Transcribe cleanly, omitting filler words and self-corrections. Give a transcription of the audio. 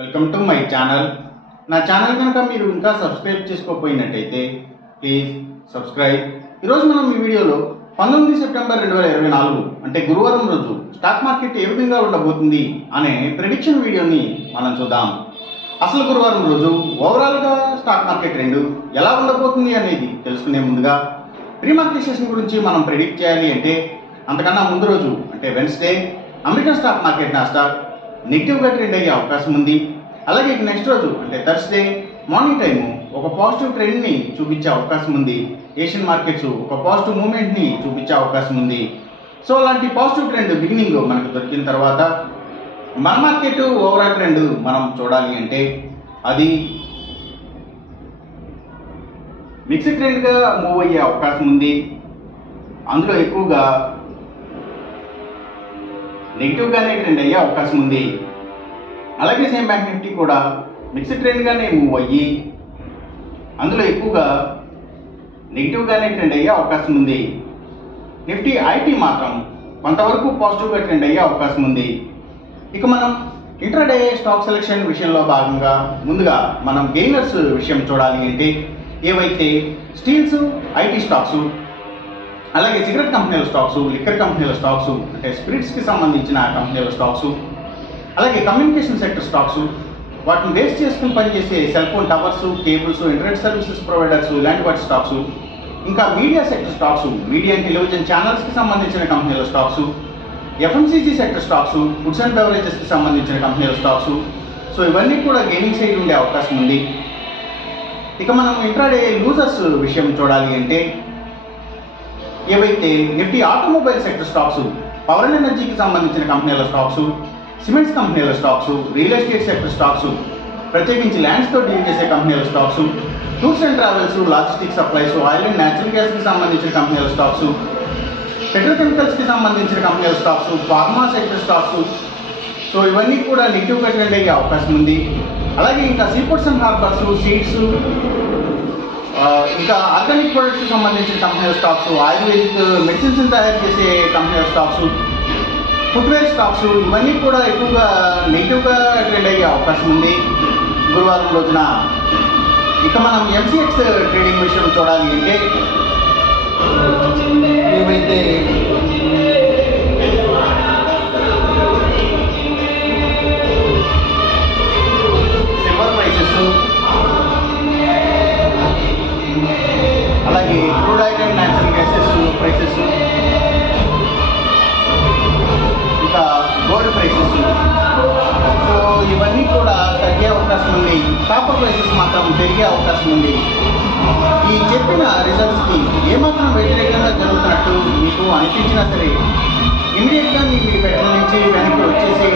Welcome to my channel. నా channel కనుక మీరు ఇంకా సబ్స్క్రైబ్ చేసుకోకపోయినట్టయితే ప్లీజ్ సబ్స్క్రైబ్. ఈరోజు మనం ఈ వీడియోలో 19 సెప్టెంబర్ 2024 అంటే గురువారం రోజు స్టాక్ మార్కెట్ ఏ విధంగా ఉండబోతుంది అనే ప్రెడిక్షన్ వీడియోని మనం చూద్దాం. అసలు గురువారం రోజు ఓవరాల్గా స్టాక్ మార్కెట్ ట్రెండ్ ఎలా ఉండబోతుంది అనేది తెలుసుకునే ముందుగా ప్రీ మార్కెట్ సెషన్ గురించి మనం ప్రెడిక్ట్ చేయాలి అంటే అంతకన్నా ముందు రోజు అంటే Wednesday American stock market Nasdaq నెగిటివ్గా ట్రెండ్ అయ్యే అవకాశం ఉంది. అలాగే నెక్స్ట్ రోజు అంటే థర్స్డే మార్నింగ్ టైము ఒక పాజిటివ్ ట్రెండ్ని చూపించే అవకాశం ఉంది. ఏషియన్ మార్కెట్స్ ఒక పాజిటివ్ మూవ్మెంట్ని చూపించే అవకాశం ఉంది. సో అలాంటి పాజిటివ్ ట్రెండ్ బిగినింగ్ మనకు దొరికిన తర్వాత మన మార్కెట్ ఓవరాల్ ట్రెండ్ మనం చూడాలి అంటే అది మిక్స్డ్ ట్రెండ్గా మూవ్ అయ్యే అవకాశం ఉంది. అందులో ఎక్కువగా నెగిటివ్గానే ట్రెండ్ అయ్యే అవకాశం ఉంది. అలాగే సేమ్ బ్యాంక్ నిఫ్టీ కూడా మిక్స్డ్ ట్రెండ్గానే మూవ్ అయ్యి అందులో ఎక్కువగా నెగిటివ్గానే ట్రెండ్ అయ్యే అవకాశం ఉంది. నిఫ్టీ ఐటీ మాత్రం కొంతవరకు పాజిటివ్గా ట్రెండ్ అయ్యే అవకాశం ఉంది. ఇక మనం ఇంట్రాడే స్టాక్ సెలెక్షన్ విషయంలో భాగంగా ముందుగా మనం గెయినర్స్ విషయం చూడాలి అంటే ఏవైతే స్టీల్స్, ఐటీ స్టాక్స్, అలాగే సిగరెట్ కంపెనీల స్టాక్స్, లిక్కర్ కంపెనీల స్టాక్స్ అంటే స్పిరిట్స్కి సంబంధించిన కంపెనీల స్టాక్స్, అలాగే కమ్యూనికేషన్ సెక్టర్ స్టాక్స్, వాటిని బేస్ చేసుకుని పనిచేసే cell phone towers, cables, internet services providers ఇలాంటి వాటి స్టాక్స్, ఇంకా media sector stocks, media and television ఛానల్స్కి సంబంధించిన కంపెనీల stocks, FMCG sector stocks, foods and బెవరేజెస్కి సంబంధించిన కంపెనీల స్టాక్స్. సో ఇవన్నీ కూడా గెయినింగ్ సైడ్ ఉండే అవకాశం ఉంది. ఇక మనం ఇంట్రాడే లూజర్స్ విషయం చూడాలి అంటే ఏవైతే Nifty automobile sector stocks, power and ఎనర్జీకి సంబంధించిన కంపెనీల స్టాక్స్, సిమెంట్స్ కంపెనీల stocks, real estate sector stocks, ప్రత్యేకించి ల్యాండ్స్తో డీల్ చేసే కంపెనీల stocks, tours and travels, logistic supplies, oil and natural గ్యాస్కి సంబంధించిన కంపెనీల స్టాక్స్, పెట్రోకెమికల్స్కి సంబంధించిన కంపెనీల stocks, pharma sector stocks. So ఇవన్నీ కూడా నెగిటివ్గా ట్రెండ్ అయ్యే అవకాశం ఉంది. అలాగే ఇంకా సీపోర్ట్స్ అండ్ హార్బర్స్, సీడ్స్, ఇంకా ఆర్గానిక్ ప్రొడక్ట్స్కి సంబంధించిన కంపెనీల స్టాక్స్, ఆయుర్వేదిక్ మెడిసిన్స్ తయారు చేసే కంపెనీల స్టాక్స్, ఫుట్వేర్ స్టాక్స్, ఇవన్నీ కూడా ఎక్కువగా నెగిటివ్గా ట్రెండ్ అయ్యే అవకాశం ఉంది గురువారం రోజున. ఇక మనం ఎంసీఎక్స్ ట్రేడింగ్ విషయం చూడాలి అంటే ఏవైతే సిల్వర్ ప్రైసెస్, అలాగే crude oil and natural gases prices, ఇంకా గోల్డ్ ప్రైసెస్, సో ఇవన్నీ కూడా తగ్గే అవకాశం ఉంది. కాపర్ ప్రైసెస్ మాత్రం పెరిగే అవకాశం ఉంది. ఈ చెప్పిన రిజల్ట్స్కి ఏమాత్రం వ్యతిరేకంగా జరుగుతున్నట్టు మీకు అనిపించినా సరే ఇమీడియట్గా మీకు ఈ పెట్టెల నుంచి వెనక్కి వచ్చేసి